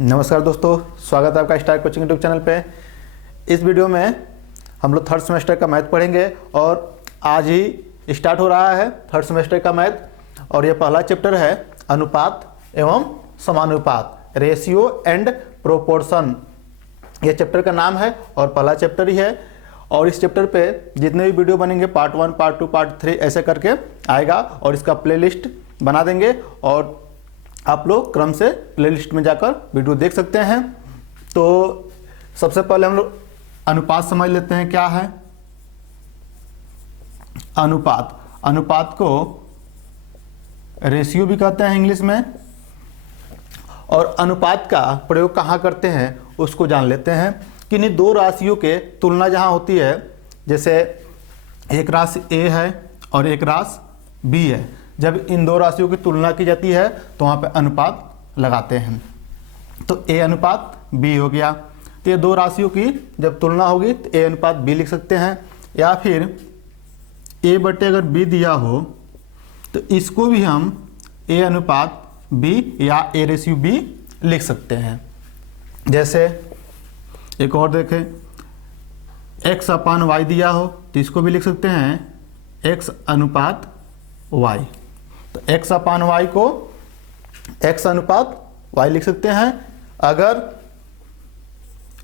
नमस्कार दोस्तों, स्वागत है आपका स्टार कोचिंग यूट्यूब चैनल पे। इस वीडियो में हम लोग थर्ड सेमेस्टर का मैथ पढ़ेंगे और आज ही स्टार्ट हो रहा है थर्ड सेमेस्टर का मैथ। और ये पहला चैप्टर है अनुपात एवं समानुपात, रेशियो एंड प्रोपोर्शन। ये चैप्टर का नाम है और पहला चैप्टर ही है। और इस चैप्टर पे जितने भी वीडियो बनेंगे पार्ट 1, पार्ट 2, पार्ट 3 ऐसे करके आएगा और इसका प्लेलिस्ट बना देंगे और आप लोग क्रम से प्लेलिस्ट में जाकर वीडियो देख सकते हैं। तो सबसे पहले हम लोग अनुपात समझ लेते हैं क्या है अनुपात। अनुपात को रेशियो भी कहते हैं इंग्लिश में। और अनुपात का प्रयोग कहाँ करते हैं उसको जान लेते हैं। किन्हीं दो राशियों के तुलना जहाँ होती है, जैसे एक राशि ए है और एक राशि बी है, जब इन दो राशियों की तुलना की जाती है तो वहाँ पे अनुपात लगाते हैं। तो ए अनुपात बी हो गया। तो ये दो राशियों की जब तुलना होगी तो ए अनुपात बी लिख सकते हैं। या फिर ए बटे अगर बी दिया हो तो इसको भी हम ए अनुपात बी या ए रेशियो बी लिख सकते हैं। जैसे एक और देखें, एक्स अपान वाई दिया हो तो इसको भी लिख सकते हैं एक्स अनुपात वाई। तो x अपान वाई को x अनुपात y लिख सकते हैं। अगर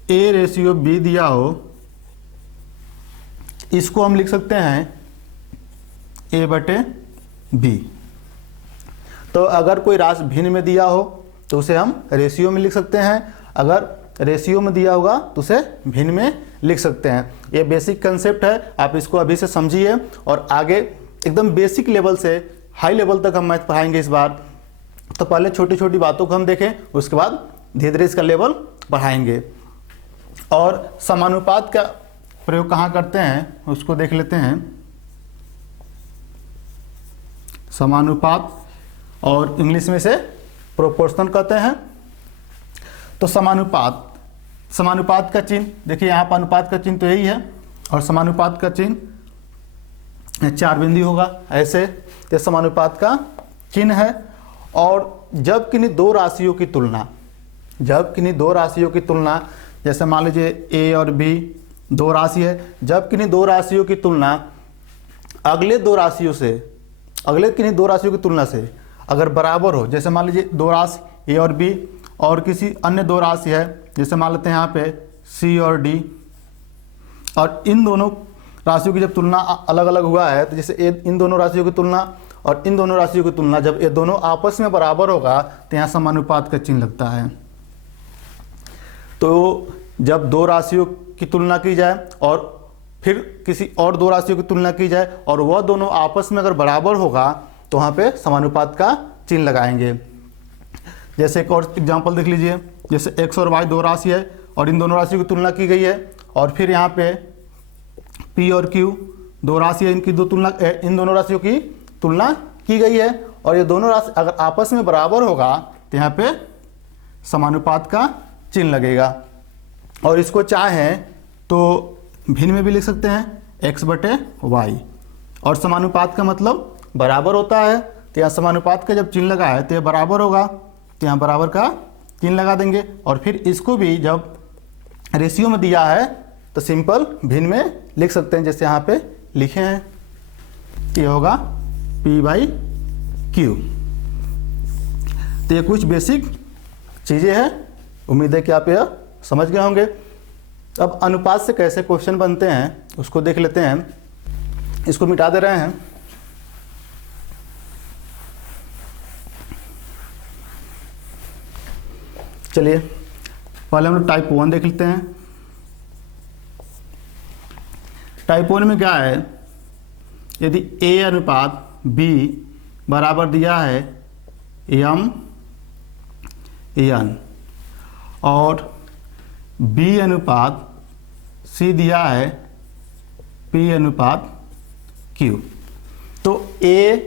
a रेशियो b दिया हो इसको हम लिख सकते हैं a बटे b। तो अगर कोई राशि भिन्न में दिया हो तो उसे हम रेशियो में लिख सकते हैं, अगर रेशियो में दिया होगा तो उसे भिन्न में लिख सकते हैं। ये बेसिक कंसेप्ट है, आप इसको अभी से समझिए और आगे एकदम बेसिक लेवल से हाई लेवल तक हम मैथ पढ़ाएंगे इस बार। तो पहले छोटी छोटी बातों को हम देखें, उसके बाद धीरे धीरे इसका लेवल बढ़ाएंगे। और समानुपात का प्रयोग कहाँ करते हैं उसको देख लेते हैं। समानुपात और इंग्लिश में से प्रोपोर्शन कहते हैं। तो समानुपात का चिन्ह देखिए, यहाँ पर अनुपात का चिन्ह तो यही है और समानुपात का चिन्ह 4 बिंदु होगा ऐसे। ये समानुपात का चिन्ह है। और जब किन्हीं दो राशियों की तुलना, जैसे मान लीजिए ए और बी दो राशि है, जब किन्हीं दो राशियों की तुलना अगले किन्हीं दो राशियों की तुलना से अगर बराबर हो, जैसे मान लीजिए दो राशि ए और बी और किसी अन्य दो राशि है, जैसे मान लेते हैं यहाँ पे सी और डी, और इन दोनों राशियों की जब तुलना अलग अलग हुआ है, तो जैसे इन दोनों राशियों की तुलना और इन दोनों राशियों की तुलना जब ये दोनों आपस में बराबर होगा तो यहाँ समानुपात का चिन्ह लगता है। तो जब दो राशियों की तुलना की जाए और फिर किसी और दो राशियों की तुलना की जाए और वह दोनों आपस में अगर बराबर होगा तो वहाँ पे समानुपात का चिन्ह लगाएंगे। जैसे एक और एग्जाम्पल देख लीजिए, जैसे एक्स और वाई दो राशि है और इन दोनों राशियों की तुलना की गई है और फिर यहाँ पे पी और क्यू दो राशि है, इन दोनों राशियों की तुलना की गई है और ये दोनों राशि अगर आपस में बराबर होगा तो यहाँ पे समानुपात का चिन्ह लगेगा। और इसको चाहें तो भिन्न में भी लिख सकते हैं x बटे वाई। और समानुपात का मतलब बराबर होता है, तो यहाँ समानुपात का जब चिन्ह लगा है तो ये बराबर होगा, तो यहाँ बराबर का चिन्ह लगा देंगे। और फिर इसको भी जब रेशियो में दिया है तो सिंपल भिन्न में लिख सकते हैं, जैसे यहाँ पे लिखे हैं, ये होगा P बाई क्यू। तो ये कुछ बेसिक चीज़ें हैं, उम्मीद है कि आप यह समझ गए होंगे। अब अनुपात से कैसे क्वेश्चन बनते हैं उसको देख लेते हैं। इसको मिटा दे रहे हैं। चलिए पहले हम लोग टाइप 1 देख लेते हैं। टाइप 1 में क्या है, यदि A अनुपात B बराबर दिया है m n और B अनुपात C दिया है P अनुपात Q, तो A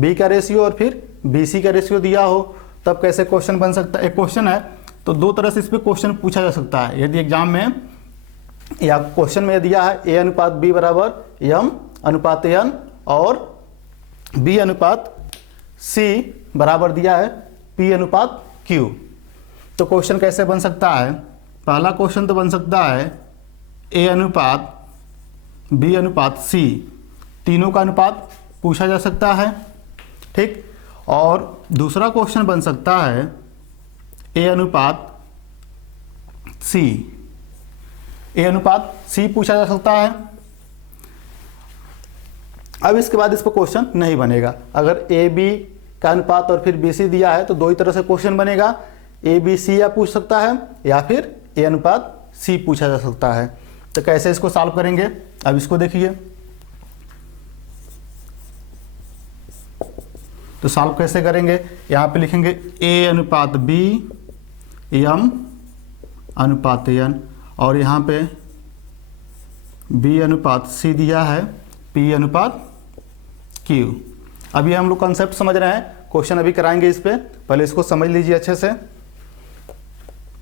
B का रेशियो और फिर BC का रेशियो दिया हो तब कैसे क्वेश्चन बन सकता है। एक क्वेश्चन है तो दो तरह से इस पर क्वेश्चन पूछा जा सकता है। यदि एग्जाम में या क्वेश्चन में दिया है A अनुपात B बराबर m अनुपात n और B अनुपात C बराबर दिया है P अनुपात Q, तो क्वेश्चन कैसे बन सकता है? पहला क्वेश्चन तो बन सकता है A अनुपात B अनुपात C, तीनों का अनुपात पूछा जा सकता है, ठीक। और दूसरा क्वेश्चन बन सकता है A अनुपात C, A अनुपात C पूछा जा सकता है। अब इसके बाद इस पर क्वेश्चन नहीं बनेगा। अगर ए बी का अनुपात और फिर बी सी दिया है तो दो ही तरह से क्वेश्चन बनेगा, ए बी सी या पूछ सकता है या फिर ए अनुपात सी पूछा जा सकता है। तो कैसे इसको सॉल्व करेंगे, अब इसको देखिए। तो सॉल्व कैसे करेंगे, यहाँ पे लिखेंगे ए अनुपात बी एम अनुपात एन, और यहाँ पे बी अनुपात सी दिया है पी अनुपात क्यू। अभी हम लोग कॉन्सेप्ट समझ रहे हैं, क्वेश्चन अभी कराएंगे इस पे, पहले इसको समझ लीजिए अच्छे से।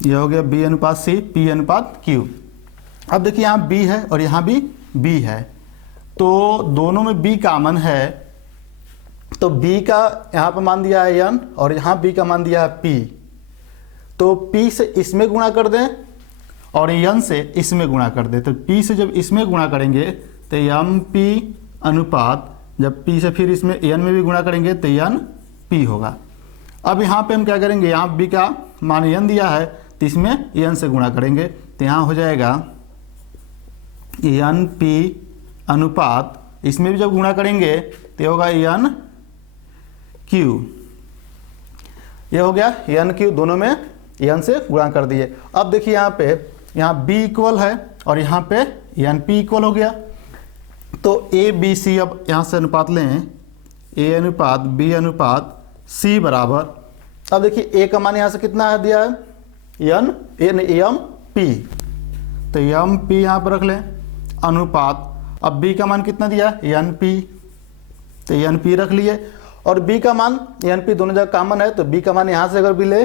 यह हो गया बी अनुपात सी पी अनुपात क्यू। अब देखिए यहाँ बी है और यहाँ भी बी है, तो दोनों में बी कॉमन है, तो बी का यहाँ पर मान दिया है एन और यहाँ बी का मान दिया है पी, तो पी से इसमें गुणा कर दें और एन से इसमें गुणा कर दें। तो पी से जब इसमें गुणा करेंगे तो एम पी अनुपात, जब पी से फिर इसमें एन में भी गुणा करेंगे तो एन पी होगा। अब यहाँ पे हम क्या करेंगे, यहाँ बी का मान एन दिया है तो इसमें एन से गुणा करेंगे, तो यहाँ हो जाएगा एन पी अनुपात, इसमें भी जब गुणा करेंगे तो होगा एन क्यू। ये हो गया एन क्यू, दोनों में एन से गुणा कर दिए। अब देखिए यहाँ पे यहाँ बी इक्वल है और यहाँ पे एन पी इक्वल हो गया, तो ए बी सी, अब यहाँ से अनुपात लें, ए अनुपात बी अनुपात सी बराबर, अब देखिए ए का मान यहाँ से कितना है दिया है एन एम पी, तो एम पी यहाँ पर रख लें अनुपात, अब बी का मान कितना दिया है एन पी, तो एन पी रख लिए, और बी का मान एन पी दोनों जगह कॉमन है, तो बी का मान यहाँ से अगर भी ले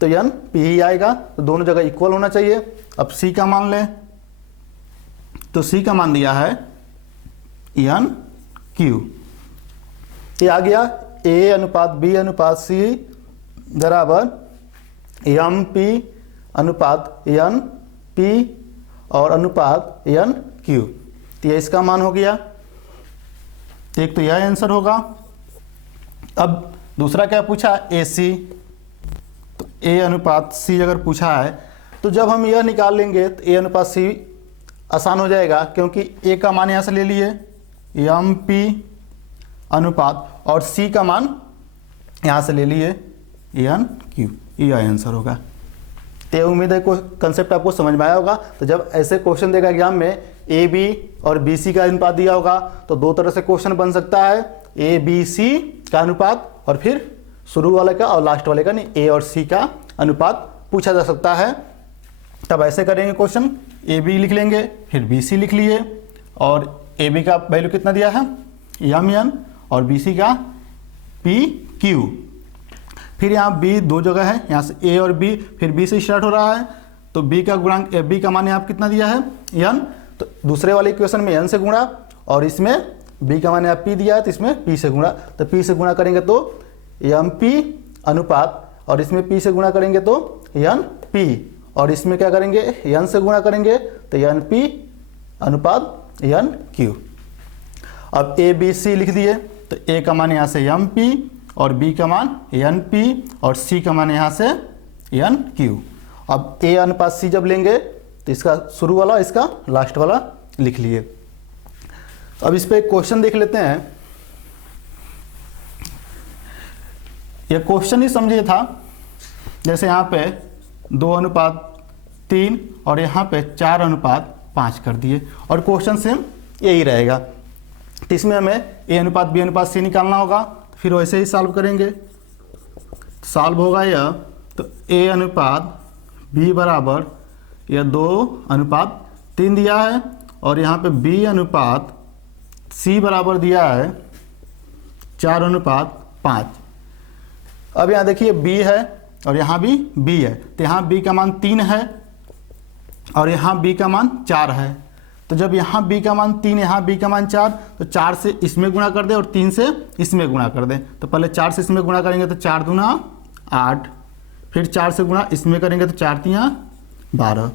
तो एन पी ही आएगा, तो दोनों जगह इक्वल होना चाहिए। अब सी का मान लें, तो सी का मान दिया है एन क्यू, ये आ गया ए अनुपात बी अनुपात सी बराबर एम पी अनुपात एन पी और अनुपात एन क्यू, तो ये इसका मान हो गया। एक तो यह आंसर होगा। अब दूसरा क्या पूछा, ए सी, तो ए अनुपात सी अगर पूछा है तो जब हम यह निकाल लेंगे तो ए अनुपात सी आसान हो जाएगा, क्योंकि ए का मान यहाँ से ले लिए एम पी अनुपात और सी का मान यहाँ से ले लिए एन क्यू, ये आंसर होगा। तो उम्मीद है कोई कंसेप्ट आपको समझ में आया होगा। तो जब ऐसे क्वेश्चन देगा एग्जाम में ए बी और बी सी का अनुपात दिया होगा तो दो तरह से क्वेश्चन बन सकता है, ए बी सी का अनुपात और फिर शुरू वाले का और लास्ट वाले का नहीं, ए और सी का अनुपात पूछा जा सकता है। तब ऐसे करेंगे क्वेश्चन, ए बी लिख लेंगे फिर बी सी लिख लिए, और ए बी का वैल्यू कितना दिया है एम एन और बी सी का पी क्यू, फिर यहाँ बी दो जगह है, यहाँ से ए और बी, फिर बी से स्टार्ट हो रहा है, तो बी का गुणांक बी का मान यहाँ कितना दिया है एन, तो दूसरे वाले इक्वेशन में एन से गुणा और इसमें बी का मान यहाँ पी दिया है तो इसमें पी से गुणा, तो पी से गुणा करेंगे तो एम पी अनुपात और इसमें पी से गुणा करेंगे तो एन पी, और इसमें क्या करेंगे एन से गुणा करेंगे तो एन पी अनुपात एन क्यू। अब ए बी सी लिख दिए, तो ए का मान यहाँ से एम पी और बी का मान एन पी और सी का मान यहाँ से एन क्यू। अब ए अनुपात सी जब लेंगे तो इसका शुरू वाला इसका लास्ट वाला लिख लिए। अब इस पे एक क्वेश्चन देख लेते हैं। यह क्वेश्चन ही समझिए था, जैसे यहाँ पे 2:3 और यहाँ पे 4:5 कर दिए, और क्वेश्चन सेम यही रहेगा। तो इसमें हमें ए अनुपात बी अनुपात सी निकालना होगा, फिर वैसे ही सॉल्व करेंगे। सॉल्व होगा यह, तो ए अनुपात बी बराबर यह 2:3 दिया है, और यहाँ पे बी अनुपात सी बराबर दिया है 4:5। अब यहाँ देखिए बी है और यहाँ भी बी है, तो यहाँ बी का मान 3 है और यहाँ बी का मान 4 है। तो जब यहाँ बी का मान 3 यहाँ बी का मान 4, तो 4 से इसमें गुणा कर दें और 3 से इसमें गुणा कर दें। तो पहले 4 से इसमें गुणा करेंगे तो 4 दूना 8, फिर 4 से गुणा इसमें करेंगे तो 4 तियाँ 12।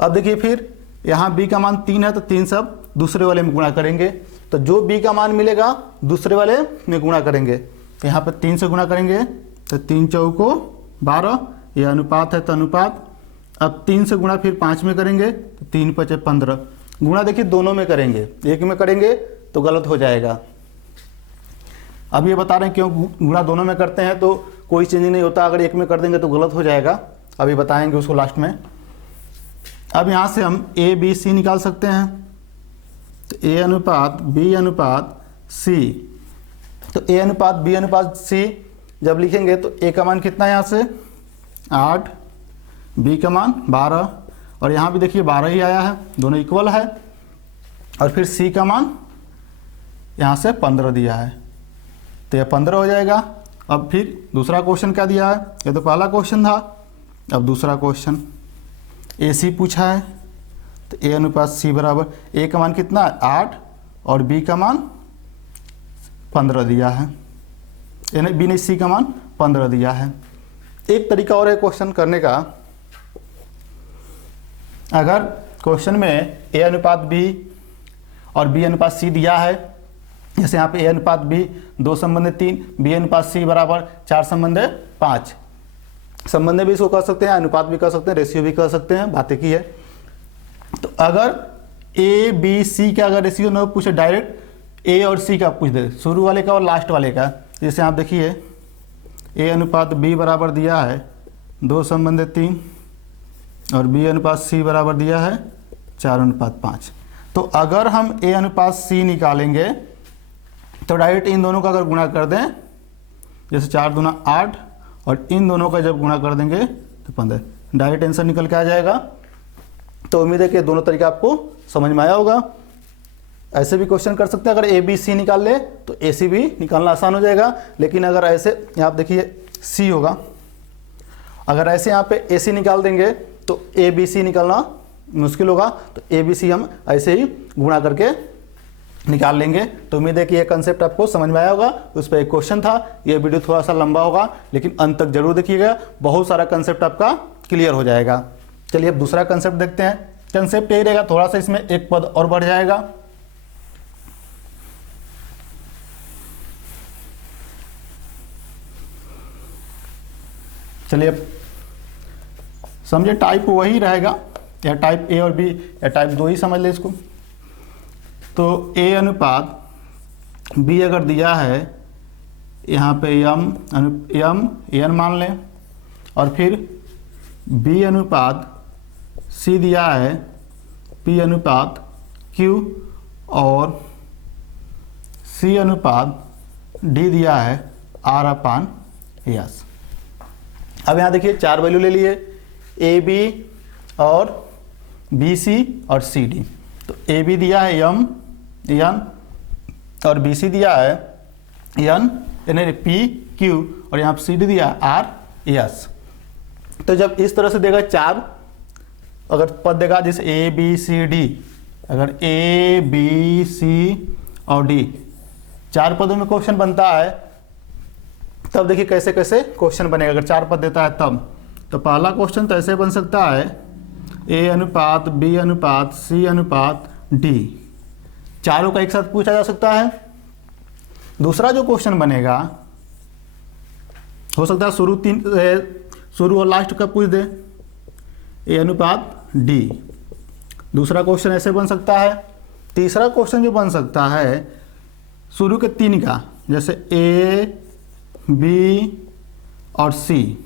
अब देखिए फिर यहाँ b का मान 3 है तो 3 सब दूसरे वाले में गुणा करेंगे, तो जो b का मान मिलेगा दूसरे वाले में गुणा करेंगे। तो यहाँ पर 3 से गुणा करेंगे तो 3 चौको 12, यह अनुपात है तो अनुपात। अब 3 से गुणा फिर 5 में करेंगे तो 3 5 15। गुणा देखिए दोनों में करेंगे, एक में करेंगे तो गलत हो जाएगा। अब ये बता रहे हैं क्यों गुणा दोनों में करते हैं, तो कोई चेंज नहीं होता, अगर एक में कर देंगे तो गलत हो जाएगा। अभी बताएंगे उसको लास्ट में। अब यहाँ से हम ए बी सी निकाल सकते हैं, तो ए अनुपात बी अनुपात सी। तो ए अनुपात बी अनुपात सी जब लिखेंगे तो ए का मान कितना है यहाँ से 8, बी का मान 12 और यहाँ भी देखिए 12 ही आया है, दोनों इक्वल है। और फिर सी का मान यहाँ से 15 दिया है, तो यह 15 हो जाएगा। अब फिर दूसरा क्वेश्चन क्या दिया है, ये तो पहला क्वेश्चन था। अब दूसरा क्वेश्चन ए सी पूछा है, तो ए अनुपात सी बराबर ए का मान कितना है 8 और बी का मान 15 दिया है, यानी बी ने सी का मान 15 दिया है। एक तरीका और है क्वेश्चन करने का, अगर क्वेश्चन में ए अनुपात बी और बी अनुपात सी दिया है, जैसे यहाँ पे ए अनुपात बी 2 संबंध 3, बी अनुपात सी बराबर 4 संबंध 5। संबंध भी इसको कर सकते हैं, अनुपात भी कर सकते हैं, रेशियो भी कर सकते हैं, बातें की है। तो अगर ए बी सी का अगर रेशियो न पूछे, डायरेक्ट ए और सी का पूछ दे, शुरू वाले का और लास्ट वाले का। जैसे आप देखिए ए अनुपात बी बराबर दिया है 2 संबंध 3 और बी अनुपात सी बराबर दिया है 4 अनुपात 5। तो अगर हम ए अनुपात सी निकालेंगे तो डायरेक्ट इन दोनों का अगर गुणा कर दें, जैसे 4 दूना 8 और इन दोनों का जब गुणा कर देंगे तो 15, डायरेक्ट आंसर निकल के आ जाएगा। तो उम्मीद है कि दोनों तरीका आपको समझ में आया होगा। ऐसे भी क्वेश्चन कर सकते हैं, अगर ए बी सी निकाल ले तो ए सी भी निकालना आसान हो जाएगा। लेकिन अगर ऐसे आप देखिए सी होगा, अगर ऐसे यहाँ पे ए सी निकाल देंगे तो ए बी सी निकालना मुश्किल होगा, तो ए बी सी हम ऐसे ही गुणा करके निकाल लेंगे। तो उम्मीद है कि ये कंसेप्ट आपको समझ में आया होगा। उस पर एक क्वेश्चन था, ये वीडियो थोड़ा सा लंबा होगा लेकिन अंत तक जरूर देखिएगा, बहुत सारा कंसेप्ट आपका क्लियर हो जाएगा। चलिए अब दूसरा कंसेप्ट देखते हैं। कंसेप्ट यही रहेगा, थोड़ा सा इसमें एक पद और बढ़ जाएगा। चलिए अब समझिए, टाइप वही रहेगा, या टाइप ए और बी या टाइप 2 ही समझ ले इसको। तो ए अनुपात बी अगर दिया है, यहाँ पे यम एन मान लें, और फिर बी अनुपात सी दिया है पी अनुपात क्यू, और सी अनुपात डी दिया है आर अपान एस। अब यहाँ देखिए 4 वैल्यू ले लिए, ए बी और बी सी और सी डी। तो ए बी दिया है यम एन और बी सी दिया है एन यानी पी क्यू, और यहाँ पर सी डी दिया है आर एस। तो जब इस तरह से देगा 4 अगर पद देगा, जैसे ए बी सी डी, अगर ए बी सी और डी 4 पदों में क्वेश्चन बनता है, तब देखिए कैसे कैसे क्वेश्चन बनेगा। अगर 4 पद देता है तब, तो पहला क्वेश्चन तो ऐसे बन सकता है ए अनुपात बी अनुपात सी अनुपात डी, चारों का एक साथ पूछा जा सकता है। दूसरा जो क्वेश्चन बनेगा, हो सकता है शुरू और लास्ट का पूछ दे, ए अनुपात डी। दूसरा क्वेश्चन ऐसे बन सकता है। तीसरा क्वेश्चन जो बन सकता है शुरू के 3 का, जैसे ए बी और सी,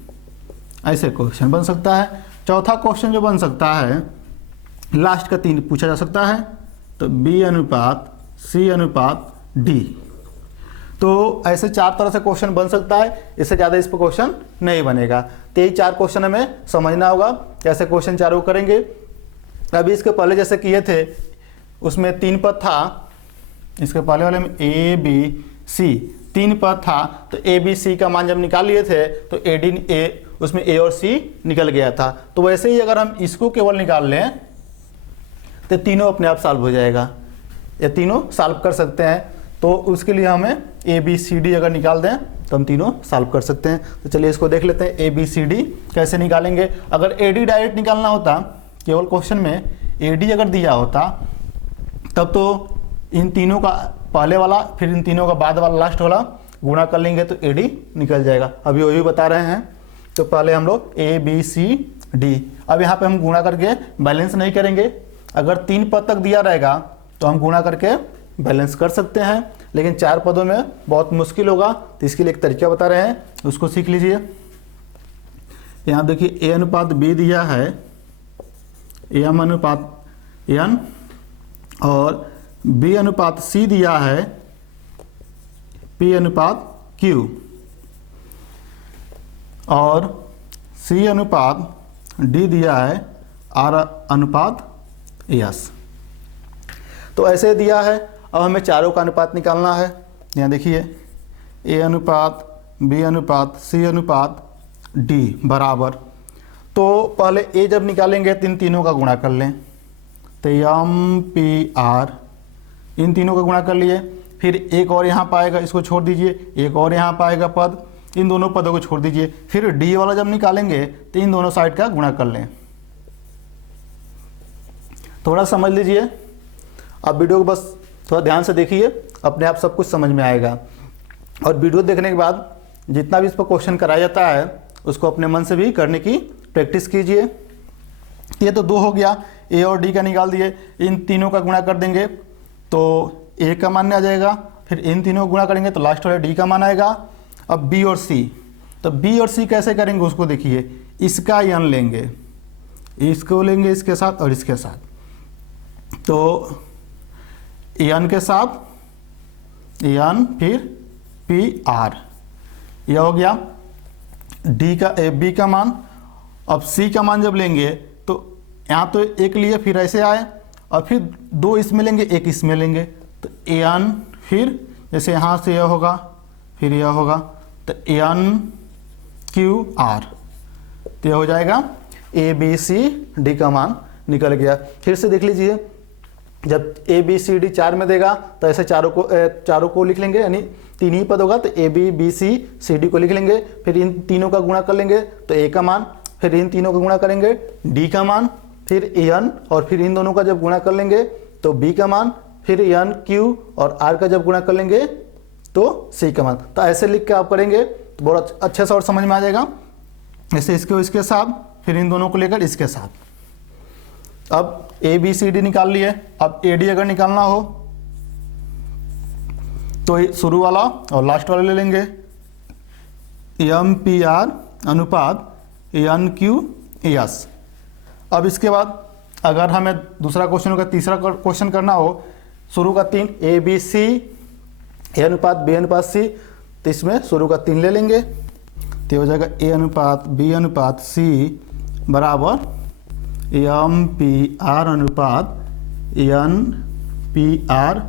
ऐसे क्वेश्चन बन सकता है। चौथा क्वेश्चन जो बन सकता है, लास्ट का 3 पूछा जा सकता है, तो बी अनुपात सी अनुपात डी। तो ऐसे 4 तरह से क्वेश्चन बन सकता है, इससे ज़्यादा इस पर क्वेश्चन नहीं बनेगा। तो यही 4 क्वेश्चन हमें समझना होगा, कैसे क्वेश्चन चारों करेंगे। अभी इसके पहले जैसे किए थे उसमें 3 पद था, इसके पहले वाले में ए बी सी 3 पद था, तो ए बी सी का मान जब निकाल लिए थे तो ए डी ए उसमें ए और सी निकल गया था। तो वैसे ही अगर हम इसको केवल निकाल लें तो तीनों अपने आप सॉल्व हो जाएगा, या तीनों सॉल्व कर सकते हैं। तो उसके लिए हमें ए बी सी डी अगर निकाल दें तो हम तीनों सॉल्व कर सकते हैं। तो चलिए इसको देख लेते हैं, ए बी सी डी कैसे निकालेंगे। अगर ए डी डायरेक्ट निकालना होता, केवल क्वेश्चन में ए डी अगर दिया होता, तब तो इन तीनों का पहले वाला फिर इन तीनों का बाद वाला लास्ट वाला गुणा कर लेंगे तो ए डी निकल जाएगा। अभी वही बता रहे हैं। तो पहले हम लोग ए बी सी डी, अब यहाँ पे हम गुणा करके बैलेंस नहीं करेंगे। अगर 3 पद तक दिया रहेगा तो हम गुणा करके बैलेंस कर सकते हैं, लेकिन 4 पदों में बहुत मुश्किल होगा। तो इसके लिए एक तरीका बता रहे हैं, उसको सीख लीजिए। यहाँ देखिए ए अनुपात बी दिया है, एम अनुपात एन, और बी अनुपात सी दिया है, पी अनुपात क्यू, और सी अनुपात डी दिया है, आर अनुपात एस। तो ऐसे दिया है। अब हमें चारों का अनुपात निकालना है। यहाँ देखिए ए अनुपात बी अनुपात सी अनुपात डी बराबर, तो पहले ए जब निकालेंगे तो इन तीनों का गुणा कर लें। तो एम पी आर, इन तीनों का गुणा कर लिए। फिर एक और यहाँ पाएगा, इसको छोड़ दीजिए, एक और यहाँ पाएगा पद, इन दोनों पदों को छोड़ दीजिए। फिर डी वाला जब निकालेंगे तो इन दोनों साइड का गुणा कर लें। थोड़ा समझ लीजिए, आप वीडियो को बस थोड़ा ध्यान से देखिए, अपने आप सब कुछ समझ में आएगा। और वीडियो देखने के बाद जितना भी इस पर क्वेश्चन कराया जाता है उसको अपने मन से भी करने की प्रैक्टिस कीजिए। ये तो 2 हो गया, ए और डी का निकाल दिए। इन तीनों का गुणा कर देंगे तो ए का मान आ जाएगा, फिर इन तीनों को गुणा करेंगे तो लास्ट वाले डी का मान आएगा। अब बी और सी, तो बी और सी कैसे करेंगे उसको देखिए। इसका एन लेंगे, इसको लेंगे इसके साथ और इसके साथ, तो एन के साथ एन, फिर पी आर, यह हो गया डी का बी का मान। अब सी का मान जब लेंगे तो यहाँ तो एक लिए, फिर ऐसे आए, और फिर 2 इसमें लेंगे, एक इसमें लेंगे, तो एन, फिर जैसे यहाँ से यह होगा, फिर यह होगा, तो एन क्यू आर, तो यह हो जाएगा ए बी सी डी का मान निकल गया। फिर से देख लीजिए, जब ए बी सी डी 4 में देगा तो ऐसे चारों को लिख लेंगे, यानी 3 ही पद होगा तो A B B C C D को लिख लेंगे। फिर इन तीनों का गुणा कर लेंगे तो ए का मान, फिर इन तीनों का गुणा करेंगे डी का मान, फिर एन, और फिर इन दोनों का जब गुणा कर लेंगे तो बी का मान, फिर एन क्यू और आर का जब गुणा कर लेंगे तो सी का मान। तो ऐसे लिख के आप करेंगे तो बहुत अच्छे से और समझ में आ जाएगा। ऐसे इसके साथ, फिर इन दोनों को लेकर इसके साथ। अब ए बी सी डी निकाल लिए। अब ए डी अगर निकालना हो तो शुरू वाला और लास्ट वाला ले लेंगे, एम पी आर अनुपात एन क्यू एस। अब इसके बाद अगर हमें दूसरा क्वेश्चन का तीसरा क्वेश्चन करना हो, शुरू का 3 ए बी सी, ए अनुपात बी अनुपात सी, तो इसमें शुरू का 3 ले लेंगे, तो हो जाएगा ए अनुपात बी अनुपात सी बराबर एम पी आर अनुपात एन पी आर,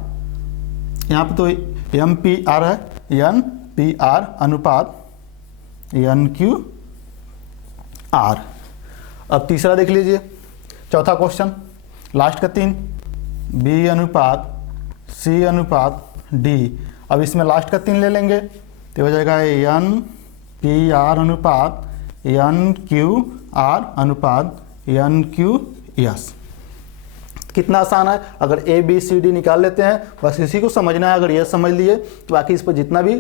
यहाँ पे तो एम पी आर है, एन पी आर अनुपात एन क्यू आर। अब तीसरा देख लीजिए, चौथा क्वेश्चन, लास्ट का 3 बी अनुपात सी अनुपात डी। अब इसमें लास्ट का 3 ले लेंगे तो हो जाएगा एन पी आर अनुपात एन क्यू आर अनुपात एन क्यू एस। कितना आसान है, अगर ए बी सी डी निकाल लेते हैं, बस इसी को समझना है। अगर ये समझ लिए तो बाकी इस पर जितना भी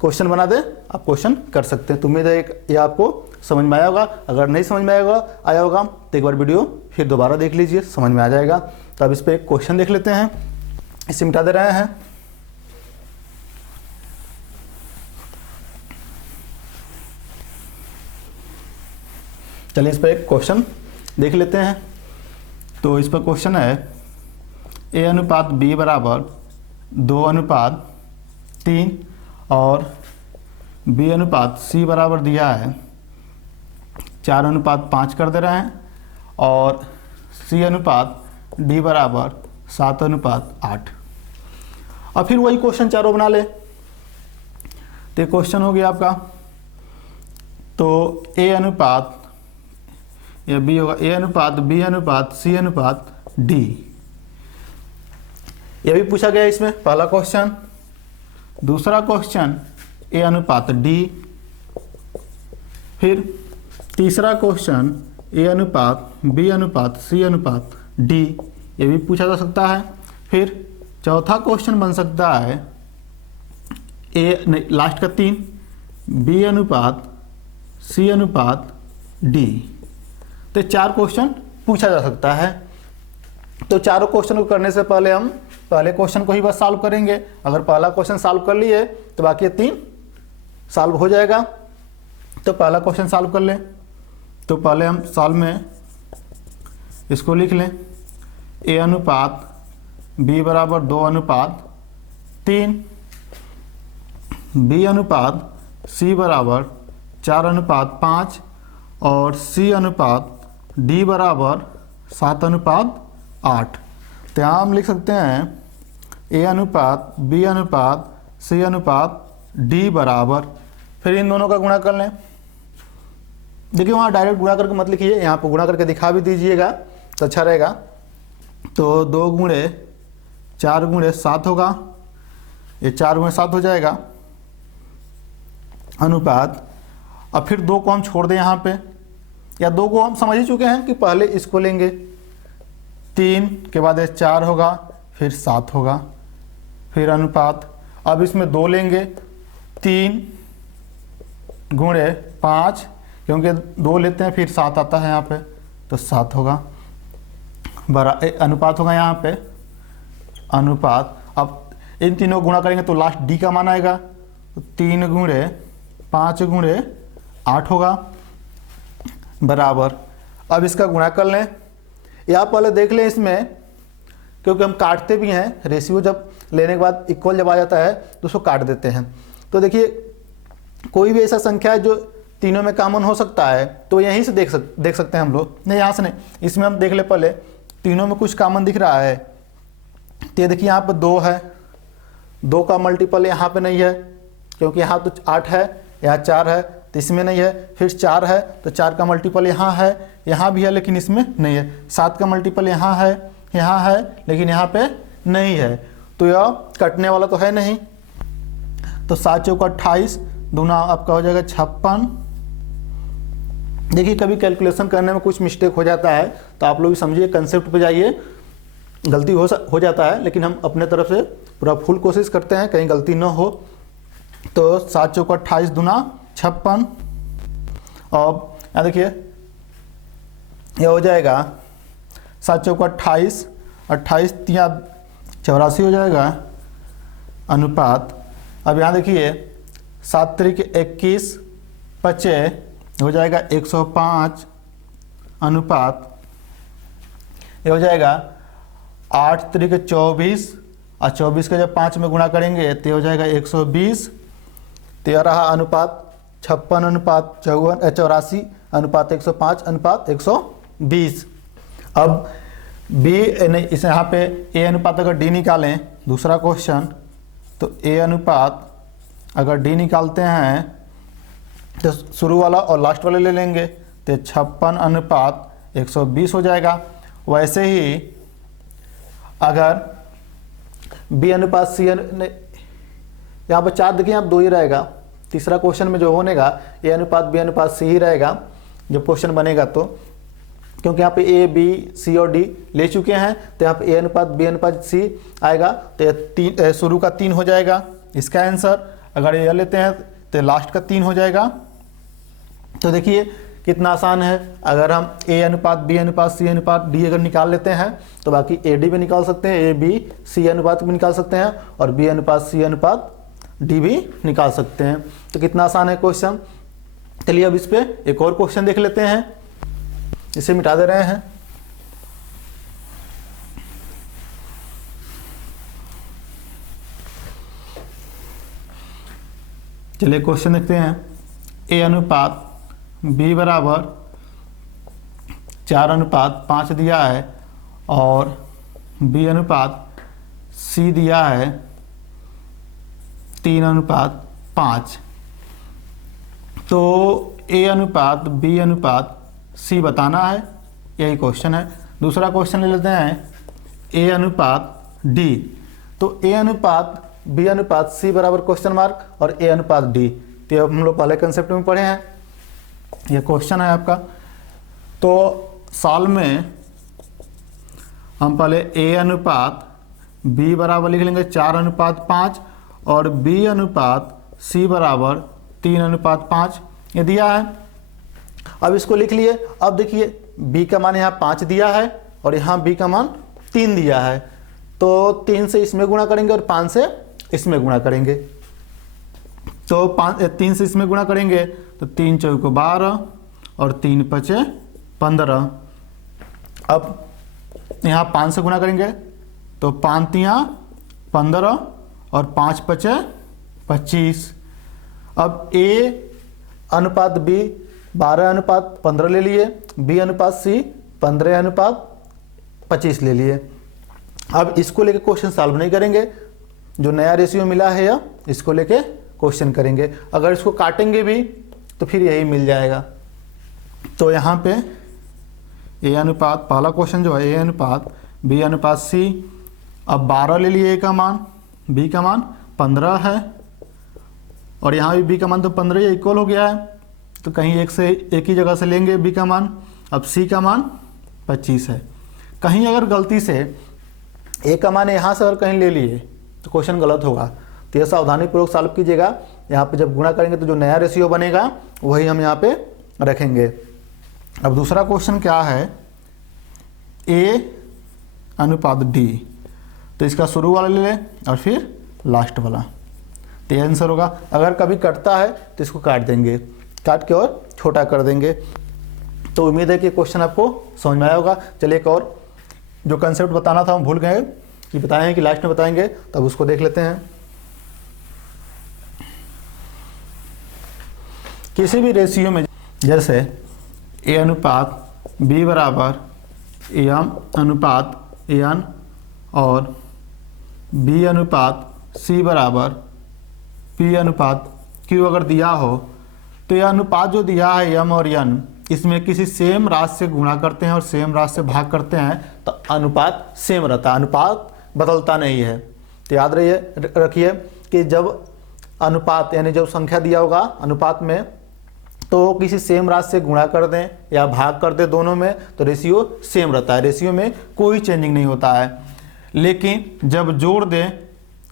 क्वेश्चन बना दे आप क्वेश्चन कर सकते हैं। तो उम्मीद है ये आपको समझ में आया होगा। अगर नहीं समझ में आया होगा तो एक बार वीडियो फिर दोबारा देख लीजिए, समझ में आ जाएगा। तो अब इस पर एक क्वेश्चन देख लेते हैं, इसे मिटा दे रहे हैं। चलिए इस पर एक क्वेश्चन देख लेते हैं। तो इस पर क्वेश्चन है ए अनुपात बी बराबर 2 अनुपात 3 और बी अनुपात सी बराबर दिया है 4 अनुपात 5 कर दे रहे हैं, और सी अनुपात डी बराबर 7 अनुपात 8। अब फिर वही क्वेश्चन चारों बना ले। तो क्वेश्चन हो गया आपका, तो ए अनुपात या बी होगा ए अनुपात बी अनुपात सी अनुपात डी। यह भी पूछा गया इसमें पहला क्वेश्चन। दूसरा क्वेश्चन ए अनुपात डी। फिर तीसरा क्वेश्चन ए अनुपात बी अनुपात सी अनुपात डी, ये भी पूछा जा सकता है। फिर चौथा क्वेश्चन बन सकता है लास्ट का 3 बी अनुपात सी अनुपात डी। तो 4 क्वेश्चन पूछा जा सकता है। तो चारों क्वेश्चन को करने से पहले हम पहले क्वेश्चन को ही बस सॉल्व करेंगे। अगर पहला क्वेश्चन सॉल्व कर लिए तो बाकी 3 सॉल्व हो जाएगा। तो पहला क्वेश्चन सॉल्व कर लें। तो पहले हम सॉल्व में इसको लिख लें, ए अनुपात बी बराबर 2 अनुपात 3, बी अनुपात सी बराबर 4 अनुपात 5 और सी अनुपात डी बराबर 7 अनुपात 8। तो यहाँ हम लिख सकते हैं ए अनुपात बी अनुपात सी अनुपात डी बराबर, फिर इन दोनों का गुणा कर लें। देखिए वहाँ डायरेक्ट गुणा करके मत लिखिए, यहाँ पर गुणा करके दिखा भी दीजिएगा तो अच्छा रहेगा। तो 2 गुणे 4 गुणे 7 होगा, ये 4 गुणे 7 हो जाएगा अनुपात। अब फिर 2 को हम छोड़ दें यहाँ पे, या 2 को हम समझ ही चुके हैं कि पहले इसको लेंगे, 3 के बाद 4 होगा, फिर 7 होगा, फिर अनुपात। अब इसमें 2 लेंगे, 3 गुणे 5, क्योंकि 2 लेते हैं फिर 7 आता है यहाँ पे, तो 7 होगा अनुपात होगा यहाँ पे अनुपात। अब इन तीनों गुणा करेंगे तो लास्ट डी का मान आएगा, तो 3 गुणे 5 गुणे 8 होगा बराबर। अब इसका गुणा कर लें, या पहले देख लें इसमें, क्योंकि हम काटते भी हैं, रेशियो जब लेने के बाद इक्वल जब आ जाता है तो उसको काट देते हैं। तो देखिए कोई भी ऐसा संख्या है जो तीनों में कॉमन हो सकता है तो यहीं से देख सकते हैं हम लोग। नहीं यहाँ से नहीं, इसमें हम देख ले पहले, तीनों में कुछ कॉमन दिख रहा है। तो ये देखिए यहाँ पर 2 है, 2 का मल्टीपल यहाँ पे नहीं है, क्योंकि यहाँ तो 8 है, यहाँ 4 है, तो इसमें नहीं है। फिर 4 है तो 4 का मल्टीपल यहाँ है, यहाँ भी है लेकिन इसमें नहीं है। 7 का मल्टीपल यहाँ है लेकिन यहाँ पे नहीं है, तो यह कटने वाला तो है नहीं। तो 7 चौका 28, दूना आपका हो जाएगा 56। देखिए कभी कैलकुलेशन करने में कुछ मिस्टेक हो जाता है तो आप लोग भी समझिए, कंसेप्ट पे जाइए, गलती हो जाता है, लेकिन हम अपने तरफ से पूरा फुल कोशिश करते हैं कहीं गलती ना हो। तो 7 चौका 28, दूना 56। अब यहाँ देखिए यह हो जाएगा 7 चौका 28, 28 तिया 84 हो जाएगा अनुपात। अब यहाँ देखिए 7 त्रिक 21, 25 हो जाएगा 105 अनुपात। ये हो जाएगा 8 त्रिक 24 और 24 के जब 5 में गुणा करेंगे तो हो जाएगा 120। तो यह रहा अनुपात 56 अनुपात 84 अनुपात 105 अनुपात 120। अब बी इस यहाँ पे ए अनुपात अगर डी निकालें, दूसरा क्वेश्चन, तो ए अनुपात अगर डी निकालते हैं तो शुरू वाला और लास्ट वाले ले लेंगे, तो 56 अनुपात 120 हो जाएगा। वैसे ही अगर बी अनुपात सी यहाँ पर 4 देखिए आप 2 ही रहेगा, तीसरा क्वेश्चन में जो होनेगा ए अनुपात बी अनुपात सी ही रहेगा जब क्वेश्चन बनेगा। तो क्योंकि यहाँ पे ए बी सी और डी ले चुके हैं तो यहाँ पे ए अनुपात बी अनुपात सी आएगा, तो शुरू का 3 हो जाएगा इसका आंसर। अगर ये लेते हैं तो लास्ट का 3 हो जाएगा। तो देखिए कितना आसान है, अगर हम ए अनुपात बी अनुपात सी अनुपात डी अगर निकाल लेते हैं तो बाकी ए डी भी निकाल सकते हैं, ए बी सी अनुपात भी निकाल सकते हैं और बी अनुपात सी अनुपात डी भी निकाल सकते हैं। तो कितना आसान है क्वेश्चन। चलिए अब इस पर एक और क्वेश्चन देख लेते हैं, इसे मिटा दे रहे हैं। चलिए क्वेश्चन देखते हैं, ए अनुपात बी बराबर 4 अनुपात 5 दिया है और बी अनुपात सी दिया है 3 अनुपात 5। तो ए अनुपात बी अनुपात सी बताना है, यही क्वेश्चन है। दूसरा क्वेश्चन ले लेते हैं ए अनुपात डी। तो ए अनुपात बी अनुपात सी बराबर क्वेश्चन मार्क और ए अनुपात डी। तो हम लोग पहले कंसेप्ट में पढ़े हैं, ये क्वेश्चन है आपका। तो सॉल्व में हम पहले ए अनुपात बी बराबर लिख लेंगे 4:5 और बी अनुपात सी बराबर 3:5 ये दिया है। अब इसको लिख लिए। अब देखिए b का मान यहाँ 5 दिया है और यहाँ b का मान 3 दिया है, तो 3 से इसमें गुणा करेंगे और 5 से इसमें गुणा करेंगे। तो 3 से इसमें गुणा करेंगे तो 3 चौको 12 और 3 पचे 15। अब यहाँ 5 से गुणा करेंगे तो 5 तियाँ 15 और 5 पचे 25। अब a अनुपात b 12:15 ले लिए, b अनुपात c 15:25 ले लिए। अब इसको लेके क्वेश्चन सॉल्व नहीं करेंगे, जो नया रेशियो मिला है या इसको लेके क्वेश्चन करेंगे। अगर इसको काटेंगे भी तो फिर यही मिल जाएगा। तो यहाँ पे a अनुपात पहला क्वेश्चन जो है a अनुपात b अनुपात c, अब 12 ले लिए a का मान, b का मान 15 है और यहाँ भी b का मान तो 15 ही इक्वल हो गया है, तो कहीं एक ही जगह से लेंगे b का मान। अब c का मान 25 है। कहीं अगर गलती से a का मान यहाँ से अगर कहीं ले लिए तो क्वेश्चन गलत होगा, तो ये सावधानीपूर्वक सॉल्व कीजिएगा। यहाँ पे जब गुणा करेंगे तो जो नया रेशियो बनेगा वही हम यहाँ पे रखेंगे। अब दूसरा क्वेश्चन क्या है, a अनुपात d, तो इसका शुरू वाला ले लें और फिर लास्ट वाला, तो ये आंसर होगा। अगर कभी कटता है तो इसको काट देंगे, काट के और छोटा कर देंगे। तो उम्मीद है कि क्वेश्चन आपको समझ में आया होगा। चलिए एक और जो कंसेप्ट बताना था हम भूल गए कि बताएं कि लास्ट में बताएंगे, तब उसको देख लेते हैं। किसी भी रेशियो में जैसे a अनुपात b बराबर m अनुपात n और b अनुपात c बराबर p अनुपात q अगर दिया हो, तो यह अनुपात जो दिया है m और n, इसमें किसी सेम राशि से गुणा करते हैं और सेम राशि से भाग करते हैं तो अनुपात सेम रहता है, अनुपात बदलता नहीं है। तो याद रखिए कि जब अनुपात यानी जब संख्या दिया होगा अनुपात में, तो किसी सेम राशि से गुणा कर दें या भाग कर दें दोनों में, तो रेशियो सेम रहता है, रेशियो में कोई चेंजिंग नहीं होता है। लेकिन जब जोड़ दें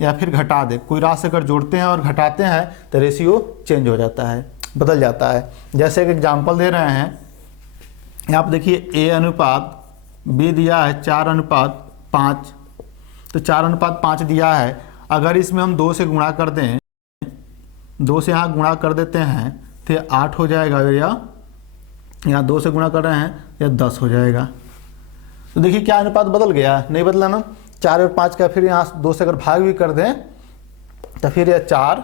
या फिर घटा दें, कोई राशि अगर जोड़ते हैं और घटाते हैं तो रेशियो चेंज हो जाता है, बदल जाता है। जैसे एक एग्जाम्पल दे रहे हैं, यहाँ पर देखिए a अनुपात b दिया है 4:5, तो 4:5 दिया है। अगर इसमें हम 2 से गुणा कर दें, 2 से यहाँ गुणा कर देते हैं तो 8 हो जाएगा, या यहाँ 2 से गुणा कर रहे हैं या 10 हो जाएगा। तो देखिए क्या अनुपात बदल गया, नहीं बदला ना। 4 और 5 का फिर यहाँ 2 से अगर भाग भी कर दें तो फिर यह 4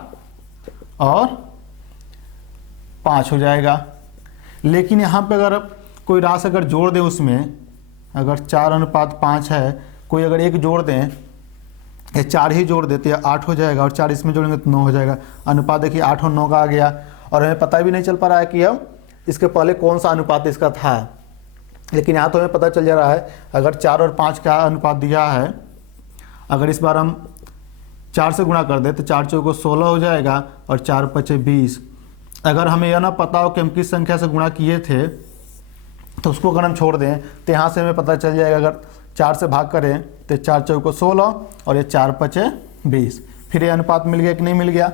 और 5 हो जाएगा। लेकिन यहाँ पे अगर कोई राशि अगर जोड़ दें, उसमें अगर 4:5 है, कोई अगर एक जोड़ दें या 4 ही जोड़ देते हैं 8 हो जाएगा, और 4 इसमें जोड़ेंगे तो 9 हो जाएगा। अनुपात देखिए 8 और 9 का आ गया, और हमें पता भी नहीं चल पा रहा है कि हम इसके पहले कौन सा अनुपात इसका था, लेकिन यहाँ तो हमें पता चल जा रहा है। अगर 4 और 5 का अनुपात दिया है, अगर इस बार हम 4 से गुणा कर दें तो 4 चौको 16 हो जाएगा और 4 पचे 20। अगर हमें यह ना पता हो कि हम किस संख्या से गुणा किए थे, तो उसको अगर हम छोड़ दें तो यहाँ से हमें पता चल जाएगा। अगर 4 से भाग करें तो 4 चौको 16 और ये 4 पचे 20। फिर ये अनुपात मिल गया कि नहीं मिल गया।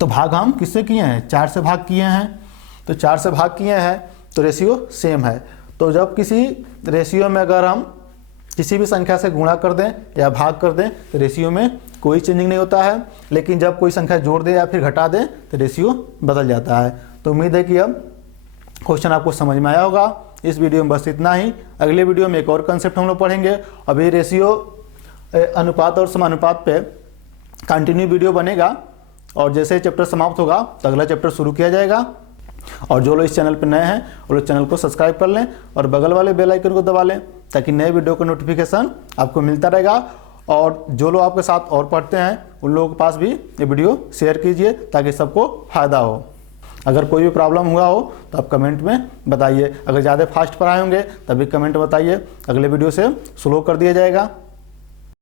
तो भाग हम किससे किए हैं, 4 से भाग किए हैं। तो 4 से भाग किए हैं तो रेशियो सेम है। तो जब किसी रेशियो में अगर हम किसी भी संख्या से गुणा कर दें या भाग कर दें तो रेशियो में कोई चेंजिंग नहीं होता है। लेकिन जब कोई संख्या जोड़ दें या फिर घटा दें तो रेशियो बदल जाता है। तो उम्मीद है कि अब क्वेश्चन आपको समझ में आया होगा। इस वीडियो में बस इतना ही। अगले वीडियो में एक और कंसेप्ट हम लोग पढ़ेंगे। अभी रेशियो अनुपात और समानुपात पे कंटिन्यू वीडियो बनेगा, और जैसे चैप्टर समाप्त होगा तो अगला चैप्टर शुरू किया जाएगा। और जो लोग इस चैनल पर नए हैं वो लोग चैनल को सब्सक्राइब कर लें और बगल वाले बेल आइकन को दबा लें, ताकि नए वीडियो का नोटिफिकेशन आपको मिलता रहेगा। और जो लोग आपके साथ और पढ़ते हैं उन लोगों के पास भी ये वीडियो शेयर कीजिए, ताकि सबको फ़ायदा हो। अगर कोई भी प्रॉब्लम हुआ हो तो आप कमेंट में बताइए। अगर ज़्यादा फास्ट पढ़ाए होंगे तभी कमेंट बताइए, अगले वीडियो से स्लो कर दिया जाएगा।